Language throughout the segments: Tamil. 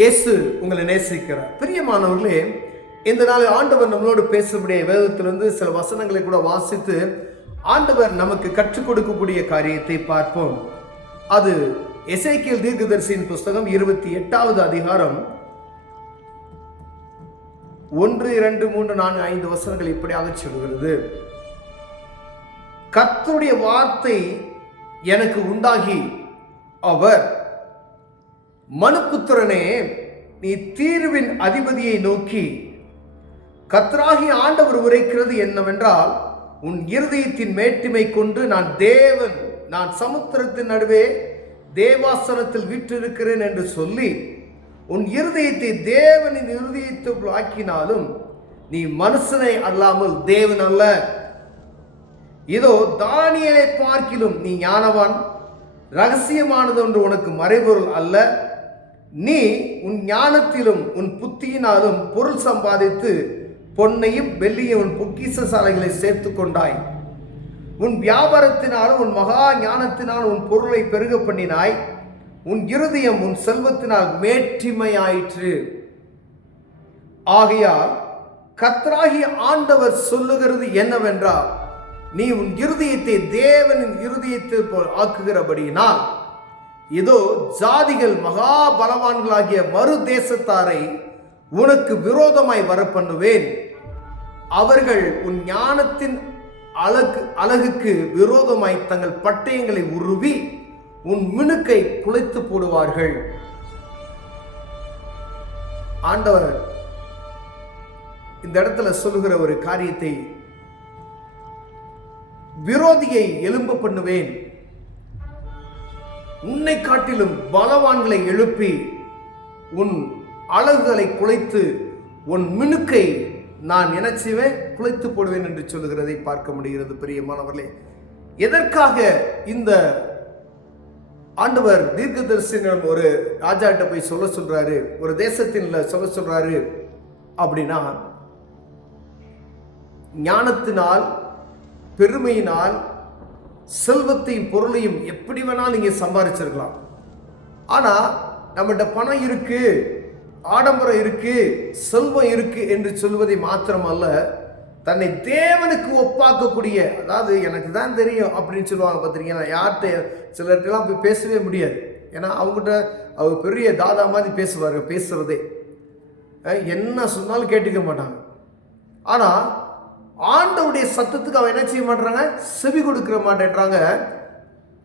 இயேசு உங்களை நேசிக்கிறார். பிரியமானவர்களே, இந்த நாள் ஆண்டவர் நம்மளோடு பேசக்கூடிய வேதத்திலிருந்து சில வசனங்களை கூட வாசித்து ஆண்டவர் நமக்கு கற்றுக் கொடுக்கக்கூடிய காரியத்தை பார்ப்போம். அது எசேக்கியேல் தீர்க்கதரிசியின் புஸ்தகம் 28வது அதிகாரம் 1, 2, 3, 4, 5 வசனங்கள் இப்படியாக சொல்கிறது. கர்த்தருடைய வார்த்தை எனக்கு உண்டாகி அவர், மனுபுத்திரனே, நீ தீர்வின் அதிபதியை நோக்கி கர்த்தராகிய ஆண்டவர் உரைக்கிறது என்னவென்றால், உன் இருதயத்தின் மேட்டிமை கொண்டு நான் சமுத்திரத்தின் நடுவே தேவாசனத்தில் வீற்றிருக்கிறேன் என்று சொல்லி உன் இருதயத்தை தேவனின் இருதயத்துக்குள் ஆக்கினாலும் நீ மனுஷனை அல்லாமல் தேவன் அல்ல. இதோ தானியேலை பார்க்கிலும் நீ ஞானவான், ரகசியமானது ஒன்று உனக்கு மறைபொருள் அல்ல. நீ உன் ஞானத்திலும் உன் புத்தியினாலும் பொருள் சம்பாதித்து பொன்னையும் வெள்ளியும் உன் பொக்கிஷசாலைகளை சேர்த்து கொண்டாய். உன் வியாபாரத்தினாலும் உன் மகா ஞானத்தினால் உன் பொருளை பெருக பண்ணினாய். உன் இருதயம் உன் செல்வத்தினால் மேட்டிமையாயிற்று. ஆகையால் கர்த்தராகிய ஆண்டவர் சொல்லுகிறது என்னவென்றால், நீ உன் இருதயத்தை தேவனின் இருதயத்தில் போல் ஆக்குகிறபடியினால் இதோ ஜாதிகள் மகா பலவான்களாகிய மறு தேசத்தாரை உனக்கு விரோதமாய் வரப்பண்ணுவேன். அவர்கள் உன் ஞானத்தின் அழகுக்கு விரோதமாய் தங்கள் பட்டயங்களை உருவி உன் மினுக்கை குலைத்து போடுவார்கள். ஆண்டவர் இந்த இடத்துல சொல்லுகிற ஒரு காரியத்தை, விரோதியை எழும்ப பண்ணுவேன், உன்னை காட்டிலும் பலவான்களை எழுப்பி உன் அழகுகளை குலைத்து உன் மினுக்கை நான் நினைச்சுவேன், குலைத்து போடுவேன் என்று சொல்லுகிறதை பார்க்க முடிகிறது. பிரியமானவர்களே, எதற்காக இந்த ஆண்டவர் தீர்க்கதரிசியிடம் ஒரு ராஜாட்ட போய் சொல்றாரு, ஒரு தேசத்தில் சொல்றாரு அப்படின்னா, ஞானத்தினால் பெருமையினால் செல்வத்தையும் பொருளையும் எப்படி வேணாலும் நீங்க சம்பாதிச்சிருக்கலாம். ஆனா நம்மகிட்ட பணம் இருக்கு, ஆடம்பரம் இருக்கு, செல்வம் இருக்கு என்று சொல்வதை மாத்திரமல்ல, தன்னை தேவனுக்கு ஒப்பாக்கக்கூடிய, அதாவது எனக்கு தான் தெரியும் அப்படின்னு சொல்லுவாங்க பார்த்தீங்கன்னா, யார்கிட்ட சிலர்கிட்டலாம் போய் பேசவே முடியாது. ஏன்னா அவங்ககிட்ட அவர் பெரிய தாதா மாதிரி பேசுறதே என்ன சொன்னாலும் கேட்டுக்க மாட்டாங்க. ஆனால் ஆண்டவருடைய சத்தத்துக்கு அவன் என்ன செய்ய மாட்டாங்க, செவி கொடுக்கிற மாட்டேன்றாங்க.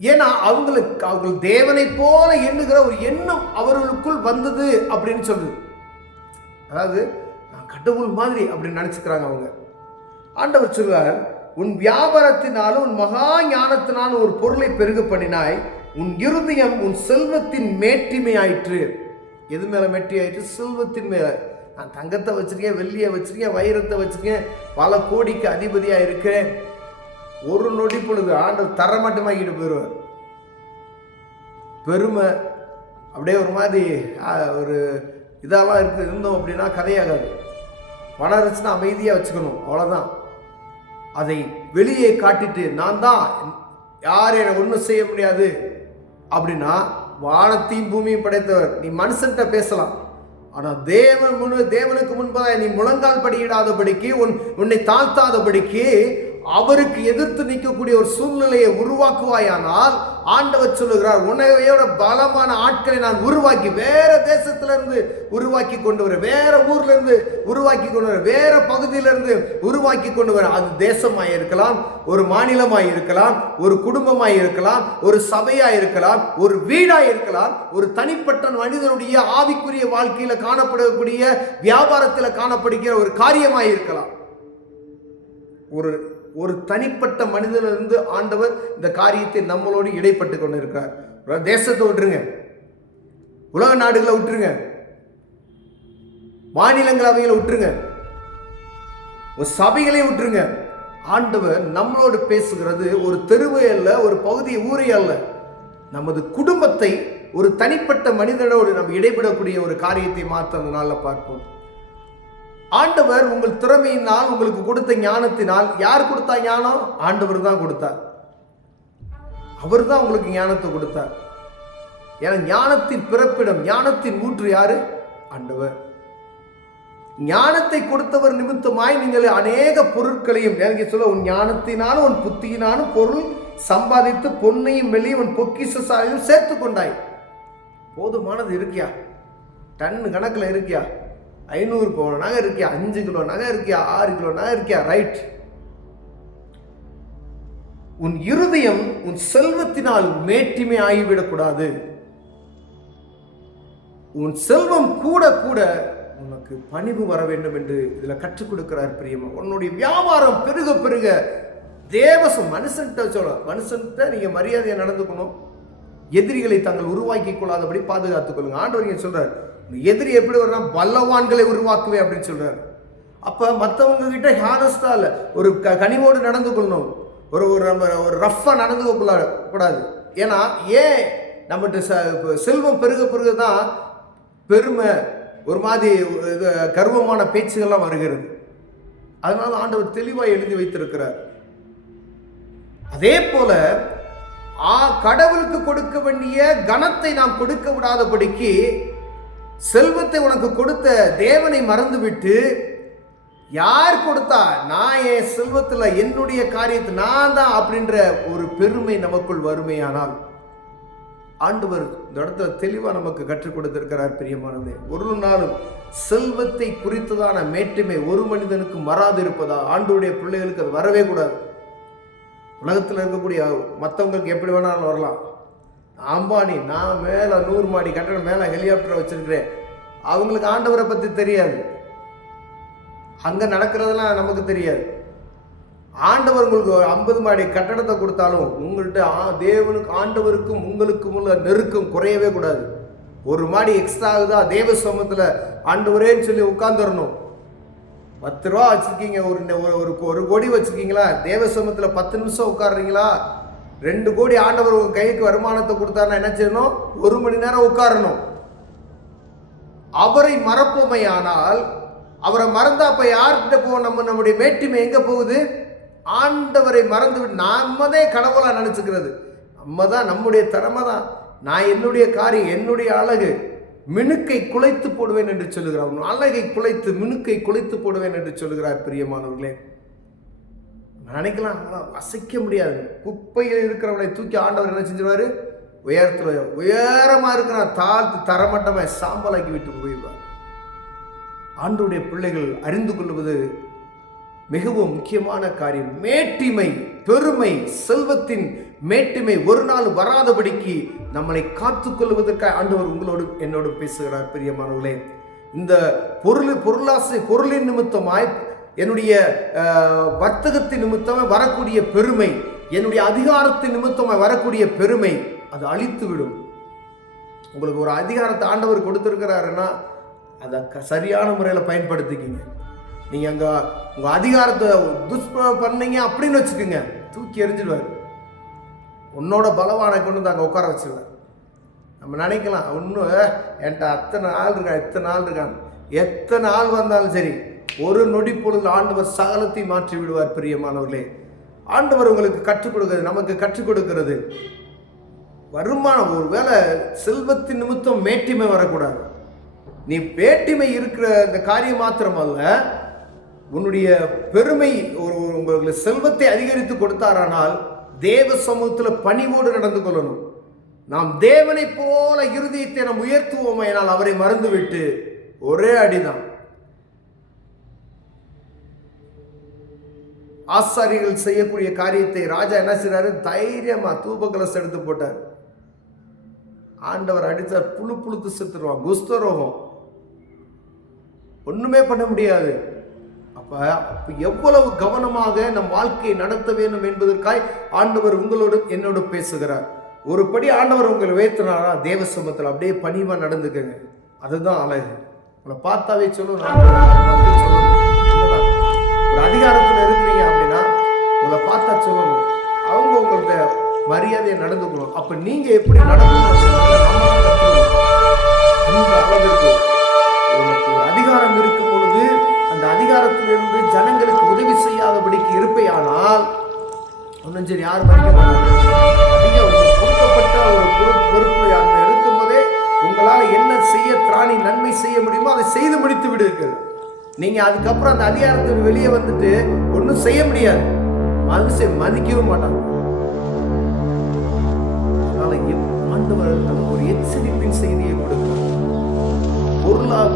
ஏன்னா அவர்கள் தேவனை போல எண்ணுகிற ஒரு எண்ணம் அவர்களுக்குள் வந்தது அப்படின்னு சொல்லுது. அதாவது நான் கடவுள் மாதிரி அப்படின்னு நினைச்சுக்கிறாங்க அவங்க. ஆண்டவர் சொல்றார், உன் வியாபாரத்தினாலும் உன் மகா ஞானத்தினாலும் ஒரு பொருளை பெருக பண்ணினாய். உன் இருதயம் உன் செல்வத்தின் மேட்டிமை ஆயிற்று. எது மேல மேட்டி ஆயிற்று? செல்வத்தின் மேல. நான் தங்கத்தை வச்சிருக்கேன், வெள்ளியை வச்சிருக்கேன், வைரத்தை வச்சிருக்கேன், பல கோடிக்கு அதிபதியா இருக்கேன். ஒரு நொடி பொழுது ஆண்டவர் தரமாட்டமாக்கிட்டு போயிடுவார். பெருமை அப்படியே ஒரு மாதிரி ஒரு இதெல்லாம் இருந்தோம் அப்படின்னா கதையாகாது. பணம் இருந்துச்சுன்னா அமைதியாக வச்சுக்கணும், அவ்வளோதான். அதை வெளியே காட்டிட்டு நான் தான், யாரும் என்னை ஒன்றும் செய்ய முடியாது அப்படின்னா, வானத்தையும் பூமியும் படைத்தவர், நீ மனுஷன்கிட்ட பேசலாம். ஆனால் தேவனுக்கு முன்பதாக நீ முழங்கால் படியிடாதபடிக்கு, உன்னை தாழ்த்தாதபடிக்கு, அவருக்கு எதிர்த்து நிற்கக்கூடிய ஒரு சூழ்நிலையை உருவாக்குவாயானால், ஆண்டவர் சொல்லுகிறார், உன்னையோட பலமான ஆட்களை நான் உருவாக்கி வேற தேசத்திலிருந்து உருவாக்கி கொண்டு வர, வேற ஊர்ல இருந்து உருவாக்கி கொண்டு வர, வேற பகுதியிலிருந்து உருவாக்கி கொண்டு வர. அது தேசமாய் இருக்கலாம், ஒரு மாநிலமாய் இருக்கலாம், ஒரு குடும்பமாய் இருக்கலாம், ஒரு சபையாய் இருக்கலாம், ஒரு வீடாய் இருக்கலாம், ஒரு தனிப்பட்ட மனிதனுடைய ஆவிக்குரிய வாழ்க்கையில காணப்படக்கூடிய, வியாபாரத்தில் காணப்படுகிற ஒரு காரியமாய் இருக்கலாம். ஒரு தனிப்பட்ட மனிதனிலிருந்து ஆண்டவர் இந்த காரியத்தை நம்மளோடு இடைப்பட்டு கொண்டு இருக்கிறார். தேசத்தை விட்டுருங்க, உலக நாடுகளை விட்டுருங்க, மாநிலங்களவைகளை விட்டுருங்க, ஒரு சபைகளை விட்டுருங்க. ஆண்டவர் நம்மளோடு பேசுகிறது ஒரு தெருவை அல்ல, ஒரு பகுதி ஊரை அல்ல, நமது குடும்பத்தை, ஒரு தனிப்பட்ட மனிதனோடு நம்ம இடைபடக்கூடிய ஒரு காரியத்தை மாற்ற நாள்ல பார்ப்போம். ஆண்டவர் உங்கள் திறமையினால், உங்களுக்கு கொடுத்த ஞானத்தினால், யார் கொடுத்தா ஞானம்? ஆண்டவர் தான் கொடுத்தார். அவர் தான் உங்களுக்கு ஞானத்தை கொடுத்தார். ஏன்னா ஞானத்தின் பிறப்பிடம், ஞானத்தின் ஊற்று யாரு? ஆண்டவர். ஞானத்தை கொடுத்தவர் நிமித்தமாய் நீங்கள் அநேக பொருட்களையும், எனக்கு சொல்ல, உன் ஞானத்தினாலும் உன் புத்தியினாலும் பொருள் சம்பாதித்து பொன்னையும் வெள்ளியும் உன் பொக்கிஷசாலையும் சேர்த்து கொண்டாய். போதுமானது இருக்கியா? டன் கணக்கில் இருக்கியா? 500 பவுன் நகை இருக்கியா? 5 கிலோ நகை இருக்கியா? 6 கிலோ நகை இருக்கியா? ரைட். உன் இருதயம் உன் செல்வத்தினால் மேட்டிமை ஆகிவிடக்கூடாது. உன் செல்வம் கூட கூட உனக்கு பணிவு வர வேண்டும் என்று இதுல கற்றுக் கொடுக்கிறார் பிரியமா. உன்னுடைய வியாபாரம் பெருக பெருக தேவசம் மனுஷன்ட்ட நீங்க மரியாதையை நடந்துக்கணும். எதிரிகளை தாங்கள் உருவாக்கி கொள்ளாதபடி பாதுகாத்துக் கொள்ளுங்க. ஆண்டவர் சொல்றார், எதிரி எப்படி வரலாம்? பலவான்களை உருவாக்குவே அப்படின்னு சொல்றாரு. அப்ப மற்றவங்க கிட்ட ஹானஸ்டா இல்ல, ஒரு கனிவோடு நடந்து கொள்ளணும். ஒரு ஒரு ரஃபா நடந்து கூடாது. ஏன்னா ஏன் நம்மகிட்ட செல்வம் பெருக பெருகதான் பெருமை, ஒரு மாதிரி கர்வமான பேச்சுகள்லாம் வருகிறது. அதனால ஆண்டவர் தெளிவாக எழுதி வைத்திருக்கிறார். அதே போல கடவுளுக்கு கொடுக்க வேண்டிய கனத்தை நாம் கொடுக்க விடாதபடிக்கு செல்வத்தை உனக்கு கொடுத்த தேவனை மறந்துவிட்டு, யார் கொடுத்தா, நான் என் செல்வத்துல என்னுடைய காரியத்தை நான் தான் அப்படின்ற ஒரு பெருமை நமக்குள் வறுமையானால், ஆண்டவர் இந்த இடத்துல தெளிவா நமக்கு கற்றுக் கொடுத்திருக்கிறார் பிரியமானவர்களே. ஒரு நாளும் செல்வத்தை குறித்ததான மேட்டுமை ஒரு மனிதனுக்கு வராது இருப்பதா? ஆண்டவருடைய பிள்ளைகளுக்கு அது வரவே கூடாது. உலகத்தில் இருக்கக்கூடிய மற்றவங்களுக்கு எப்படி வேணாலும் வரலாம். அம்பானி, நான் மேலே 100 மாடி கட்டணம், மேலே ஹெலிகாப்டரை வச்சிருக்கிறேன். அவங்களுக்கு ஆண்டவரை பற்றி தெரியாது, அங்கே நடக்கிறதெல்லாம் நமக்கு தெரியாது. ஆண்டவர் உங்களுக்கு 50 மாடி கட்டடத்தை கொடுத்தாலும் உங்கள்கிட்ட தேவனுக்கு ஆண்டவருக்கும் உங்களுக்கும் உள்ள நெருக்கம் குறையவே கூடாது. 1 மாடி எக்ஸ்ட்ரா ஆகுதா, தேவ சமூகத்தில் ஆண்டவரேன்னு சொல்லி உட்கார்ந்துடணும். 10 ரூபா வச்சுருக்கீங்க, ஒரு கோடி வச்சுருக்கீங்களா, தேவ சமூகத்தில் 10 நிமிஷம் உட்காடுறீங்களா? 2 கோடி ஆண்டவர் உங்கள் கைக்கு வருமானத்தை கொடுத்தாருன்னா என்ன செய்யணும்? 1 மணி நேரம் உட்காரணும். அவரை மறப்போமையானால், அவரை மறந்தா அப்ப யார்கிட்ட போவோம்? நம்முடைய மேட்டிமை எங்க போகுது? ஆண்டவரை மறந்துவிட்டு நாமதே கடவுளா நினைச்சுக்கிறது. நம்ம தான், நம்முடைய திறமை தான், நான் என்னுடைய காரியம், என்னுடைய அழகு, மினுக்கை குலைத்து போடுவேன் என்று சொல்லுகிறார். அழகை குலைத்து மினுக்கை குலைத்து போடுவேன் என்று சொல்லுகிறார். பிரியமானவர்களே, நினைக்கலாம் அசைக்க முடியாது. குப்பையில் இருக்கிறவனை தூக்கி ஆண்டவர் என்ன செஞ்சிருவாரு? உயரத்துல உயரமா இருக்கிறான், தாழ்த்து தரமட்டமா சாம்பலாக்கி விட்டு போயிடுவார். ஆண்டவருடைய பிள்ளைகள் அறிந்து கொள்வது மிகவும் முக்கியமான காரியம். மேட்டிமை, பெருமை, செல்வத்தின் மேட்டிமை ஒரு நாள் வராதபடிக்கு நம்மளை காத்துக்கொள்வதற்காக ஆண்டவர் உங்களோடு என்னோடு பேசுகிறார். பிரியமானவர்களே, இந்த பொருளின் நிமித்தமாய், என்னுடைய வர்த்தகத்தின் நிமித்தமாய் வரக்கூடிய பெருமை, என்னுடைய அதிகாரத்தின் நிமித்தமாய் வரக்கூடிய பெருமை, அது அழித்து விடும். உங்களுக்கு ஒரு அதிகாரத்தை ஆண்டவர் கொடுத்திருக்கிறாருன்னா அதை சரியான முறையில் பயன்படுத்திக்கிங்க. நீங்கள் அங்கே உங்கள் அதிகாரத்தை துஷ்பிரயோகம் பண்ணீங்க அப்படின்னு வச்சுக்கோங்க, தூக்கி எறிஞ்சிடுவார். உன்னோட பலவான கொண்டு வந்து அங்கே உட்கார வச்சிருவார். நம்ம நினைக்கலாம், இன்னும் என்கிட்ட அத்தனை ஆள் இருக்கான், எத்தனை ஆள் இருக்கான், எத்தனை ஆள் வந்தாலும் சரி, ஒரு நொடி பொழுது ஆண்டவர் சகலத்தை மாற்றி விடுவார். பிரியமானவர்களே, ஆண்டவர் உங்களுக்கு கற்றுக் கொடுக்கிறது, நமக்கு கற்றுக் கொடுக்கிறது வருமானம். ஒரு வேளை செல்வத்தின் நிமித்தம் மேட்டிமை வரக்கூடாது. நீ வேட்டிமை இருக்கிற இந்த காரியம் மாத்திரமல்ல, உன்னுடைய பெருமை உங்களுக்கு செல்வத்தை அதிகரித்து கொடுத்தாரானால் தேவ சமூகத்தில் பணிவோடு நடந்து கொள்ளணும். நாம் தேவனை போல இருதயத்தை நாம் உயர்த்துவோமையினால் அவரை மறந்துவிட்டு ஒரே அடிதான். ஆசாரிகள் செய்யக்கூடிய காரியத்தை ராஜா என்ன செய்றாரு? தைரியமா தூபகலசம் எடுத்து போட்டார். ஆண்டவர் அடித்தார், புழுத்து செத்துருவான், குஸ்தரோகம், ஒண்ணுமே பண்ண முடியாது. அப்ப எவ்வளவு கவனமாக நம் வாழ்க்கையை நடத்த வேண்டும் என்பதற்காய் ஆண்டவர் உங்களோடு என்னோடு பேசுகிறார். ஒரு படி ஆண்டவர் உங்களை உயர்த்தினாரா, தேவ சமூகத்தில் அப்படியே பணிவா நடந்துக்கங்க. அதுதான் அழகு. உங்களை பார்த்தாவே சொல்லணும், ஒரு அதிகாரத்தில் இருக்கிறீங்க அப்படின்னா உங்களை பார்த்தா சொல்லணும், அவங்க உங்கள்கிட்ட மரியாதையை நடந்துக்கணும். அப்ப நீங்க எப்படி நடக்கணும்? உனக்கு ஒரு அதிகாரம் இருக்கும் பொழுது அந்த அதிகாரத்திலிருந்து ஜனங்களுக்கு உதவி செய்யாதபடிக்கு இருப்பேயானால் ஒன்னும் சரி, யாரும் மதிக்க மாட்டாங்க. கொடுக்கப்பட்ட ஒரு பொறுப்பு அந்த இருக்கும் செய்ய திராணி நன்மை செய்ய முடியுமோ அதை செய்து முடித்து விடுங்கள். நீங்க அதுக்கப்புறம் அந்த அதிகாரத்துக்கு வெளியே வந்துட்டு ஒன்றும் செய்ய முடியாது. மனுஷன் மதிக்கவும் மாட்டாங்க. அதனால ஆண்டவர் நமக்கு ஒரு எச்சரிப்பின் செய்தியை கொடுக்கிறார்.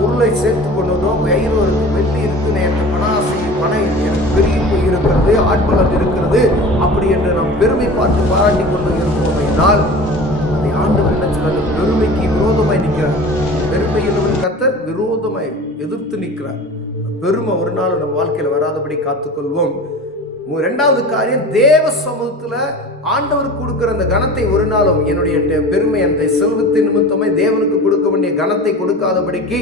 பொருளை சேர்த்து கொண்டதும் வயிறு இருக்கு, வெள்ளி இருக்கு, எனக்கு பணாசை, பணம் எனக்கு பெரிய போய் இருக்கிறது, ஆட்பலம் இருக்கிறது, அப்படி என்று நாம் பெருமை பார்த்து பாராட்டி கொண்டு இருப்போம் என்றால் அதை ஆண்டவர் என்ன சொல்றாரு? பெருமைக்கு விரோதமாய் நிற்கிறார். பெருமை என்பது கர்த்தர் விரோதமாய் எதிர்த்து நிற்கிறார். பெருமை ஒரு நாள் நம்ம வாழ்க்கையில் வராதபடி காத்துக்கொள்வோம். இரண்டாவது காரியம், தேவ சமூகத்துல ஆண்டவருக்கு கொடுக்கிற அந்த கனத்தை ஒரு நாளும் என்னுடைய பெருமை அந்த செல்வத்தின் நிமித்தமே தேவனுக்கு கொடுக்க வேண்டிய கனத்தை கொடுக்காதபடிக்கு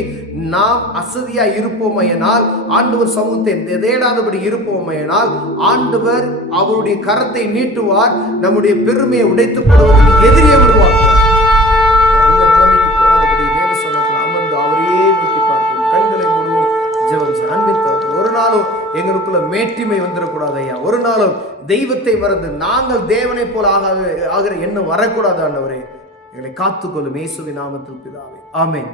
நாம் அசதியா இருப்போமையினால், ஆண்டவர் சமூகத்தை தேடாதபடி இருப்போமையினால் ஆண்டவர் அவருடைய கரத்தை நீட்டுவார், நம்முடைய பெருமையை உடைத்து போடுவதற்கு எதிரியே வருவார். அந்த நிலைமைக்கு போகாதபடி தேவ சமூகத்தில் அமர்ந்து அவரையே நோக்கி பார்ப்போம். கண்களை மூடுவோம், ஜெபம் செய்வோம். அன்பின் தகப்பனே, ஒரு நாளும் எங்களுக்குள்ள மேட்டிமை வந்துடக்கூடாது ஐயா. ஒரு நாளும் தெய்வத்தை மறந்து நாங்கள் தேவனை போல ஆகிற எண்ணம் வரக்கூடாது ஆண்டவரே. எங்களை காத்துக்கொள்ளும் இயேசுவின் நாமத்தில் பிதாவே, ஆமென்.